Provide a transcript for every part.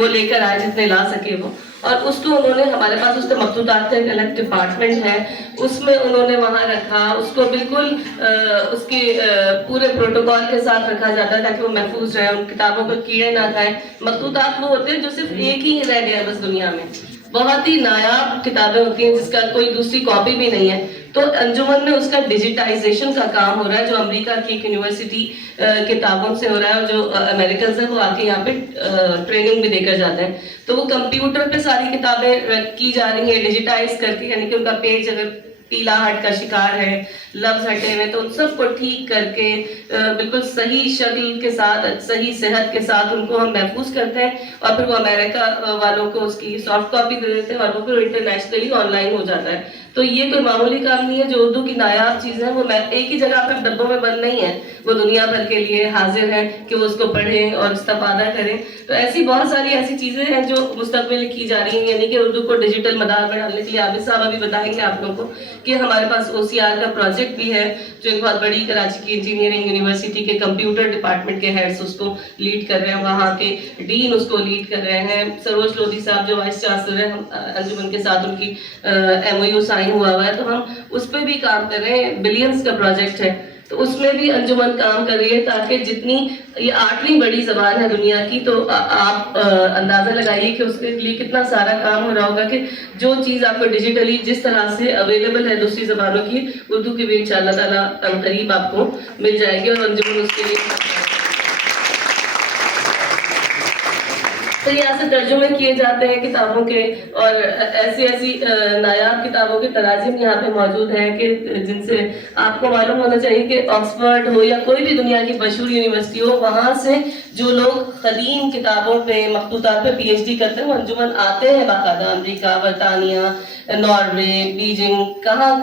وہ لے کر آئے جتنے لا سکے وہ. اور اس کو انہوں نے ہمارے پاس اس کے مخطوطات کا ایک الگ ڈپارٹمنٹ ہے, اس میں انہوں نے وہاں رکھا, اس کو بالکل اس کے پورے پروٹوکول کے ساتھ رکھا جاتا ہے تاکہ وہ محفوظ رہے, ان کتابوں کو کیڑے نہ کھائیں. مخطوطات وہ ہوتے ہیں جو صرف ایک ہی رہ گیا بس دنیا میں, بہت ہی نایاب کتابیں ہوتی ہیں جس کا کوئی دوسری کاپی بھی نہیں ہے. تو انجمن میں اس کا ڈیجیٹائزیشن کا کام ہو رہا ہے جو امریکہ کی ایک یونیورسٹی کتابوں سے ہو رہا ہے, اور جو امریکنز ہیں وہ آ کے یہاں پہ ٹریننگ بھی دے کر جاتے ہیں. تو وہ کمپیوٹر پہ ساری کتابیں کی جا رہی ہیں ڈیجیٹائز کر کے, یعنی کہ ان کا پیج اگر پیلا ہٹ کا شکار ہے, لفظ ہٹے ہوئے, تو ان سب کو ٹھیک کر کے بالکل صحیح شکل کے ساتھ, صحیح صحت کے ساتھ ان کو ہم محفوظ کرتے ہیں, اور پھر وہ امریکہ والوں کو اس کی سافٹ کاپی دے دیتے ہیں, اور وہ پھر انٹرنیشنلی آن لائن ہو جاتا ہے. تو یہ کوئی معمولی کام نہیں ہے. جو اردو کی نایاب چیزیں ہیں وہ ایک ہی جگہ پہ ڈبوں میں بند نہیں ہے, وہ دنیا بھر کے لیے حاضر ہے کہ وہ اس کو پڑھیں اور استفادہ کریں. تو ایسی بہت ساری ایسی چیزیں ہیں جو مستقبل کی جا رہی ہیں, یعنی کہ اردو کو ڈیجیٹل مدار پر ڈالنے کے لیے عابد صاحب ابھی بتائیں گے آپ لوگوں کو کہ ہمارے پاس OCR کا پروجیکٹ بھی ہے جو ایک بہت بڑی کراچی کی انجینئرنگ یونیورسٹی کے کمپیوٹر ڈپارٹمنٹ کے ہیڈس اس کو لیڈ کر رہے ہیں, وہاں کے ڈین اس کو لیڈ کر رہے ہیں. سروج لودھی صاحب جو وائس چانسلر ہیں, انجمن کے ساتھ ان کی MOU سائن ہوا ہوا ہے, تو ہم اس پہ بھی کام کر رہے ہیں. بلینس کا پروجیکٹ ہے تو اس میں بھی انجمن کام کر رہی ہے تاکہ جتنی یہ 8ویں بڑی زبان ہے دنیا کی, تو آپ اندازہ لگائیے کہ اس کے لیے کتنا سارا کام ہو رہا ہوگا کہ جو چیز آپ کو ڈیجیٹلی جس طرح سے اویلیبل ہے دوسری زبانوں کی, اردو کی بھی انشاءاللہ تعالیٰ قریب آپ کو مل جائے گی, اور انجمن اس کے لیے تو یہاں سے ترجمے کیے جاتے ہیں کتابوں کے, اور ایسی نایاب کتابوں کے تراجم یہاں پہ موجود ہیں کہ جن سے آپ کو معلوم ہونا چاہیے کہ آکسفورڈ ہو یا کوئی بھی دنیا کی مشہور یونیورسٹی ہو, وہاں سے جو لوگ قدیم کتابوں پہ مخطوطات پہ PhD کرتے ہیں وہ انجمن آتے ہیں باقاعدہ. امریکہ, برطانیہ, ناروے, بیجنگ, کہاں,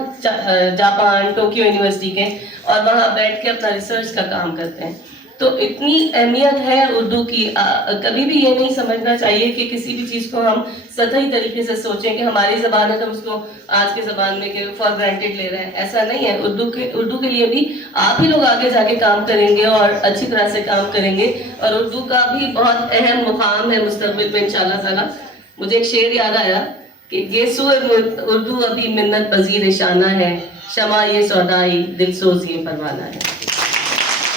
جاپان, ٹوکیو یونیورسٹی کے, اور وہاں بیٹھ کے اپنا ریسرچ کا کام کرتے ہیں. تو اتنی اہمیت ہے اردو کی. کبھی بھی یہ نہیں سمجھنا چاہیے کہ کسی بھی چیز کو ہم سطحی طریقے سے سوچیں کہ ہماری زبان ہے تو اس کو آج کے زبان میں کہ فار گرانٹیڈ لے رہے ہیں. ایسا نہیں ہے. اردو کے لیے بھی آپ ہی لوگ آگے جا کے کام کریں گے اور اچھی طرح سے کام کریں گے, اور اردو کا بھی بہت اہم مقام ہے مستقبل میں انشاءاللہ تعالیٰ. مجھے ایک شعر یاد آیا کہ گیسو اردو ابھی منت پذیر شانہ ہے, شمع یہ سودائی دل سوز یہ پروانہ ہے.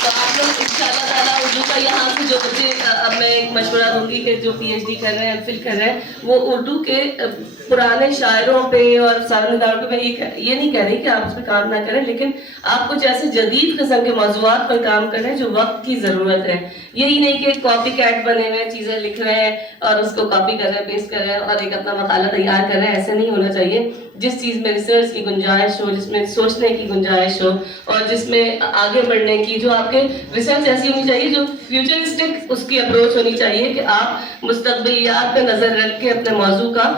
تو آپ لوگ انشاءاللہ تعالیٰ اردو کا یہاں سے جو بچے, اب میں ایک مشورہ دوں گی کہ جو PhD کر رہے ہیں, MPhil کر رہے ہیں, وہ اردو کے پرانے شاعروں پہ اور سالمداروں پہ, میں یہ نہیں کہہ رہی کہ آپ اس پہ کام نہ کریں, لیکن آپ کچھ ایسے جدید قسم کے موضوعات پر کام کریں جو وقت کی ضرورت ہے. یہی نہیں کہ کاپی کیٹ بنے ہوئے چیزیں لکھ رہے ہیں اور اس کو کاپی کر رہے ہیں, پیسٹ کر رہے ہیں اور ایک اپنا مقالہ تیار کر رہے ہیں. ایسے نہیں ہونا چاہیے. جس چیز میں ریسرچ کی گنجائش ہو, جس میں سوچنے کی گنجائش ہو, اور جس میں آگے بڑھنے کی, جو آپ کے ریسرچ ایسی ہونی چاہیے جو فیوچرسٹک اس کی اپروچ ہونی چاہیے کہ آپ مستقبلیات پہ نظر رکھ کے اپنے موضوع کا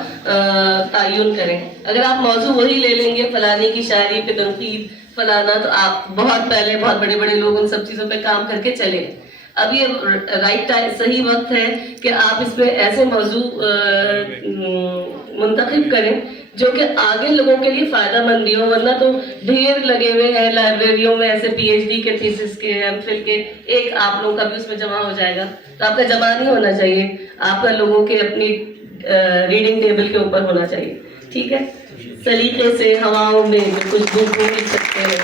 تعین کریں. اگر آپ موضوع وہی لے لیں گے فلانی کی شاعری پہ تنقید فلانا, تو آپ بہت پہلے بہت بڑے بڑے لوگ ان سب چیزوں پہ کام کر کے چلے. اب یہ رائٹ ٹائم, صحیح وقت ہے کہ آپ اس پہ ایسے موضوع منتخب کریں جو کہ آگے لوگوں کے لیے فائدہ مند بھی ہو. ورنہ تو ڈھیر لگے ہوئے ہیں لائبریریوں میں ایسے PhD کے تھیسس کے, MPhil کے, ایک آپ لوگوں کا بھی اس میں جمع ہو جائے گا. تو آپ کا جمع نہیں ہونا چاہیے, آپ کا لوگوں کے اپنی ریڈنگ ٹیبل کے اوپر ہونا چاہیے. ٹھیک ہے, سلیقے سے ہواؤں میں کچھ دور لکھ سکتے ہیں.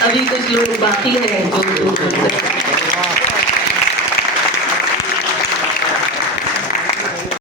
ابھی کچھ لوگ باقی ہیں جو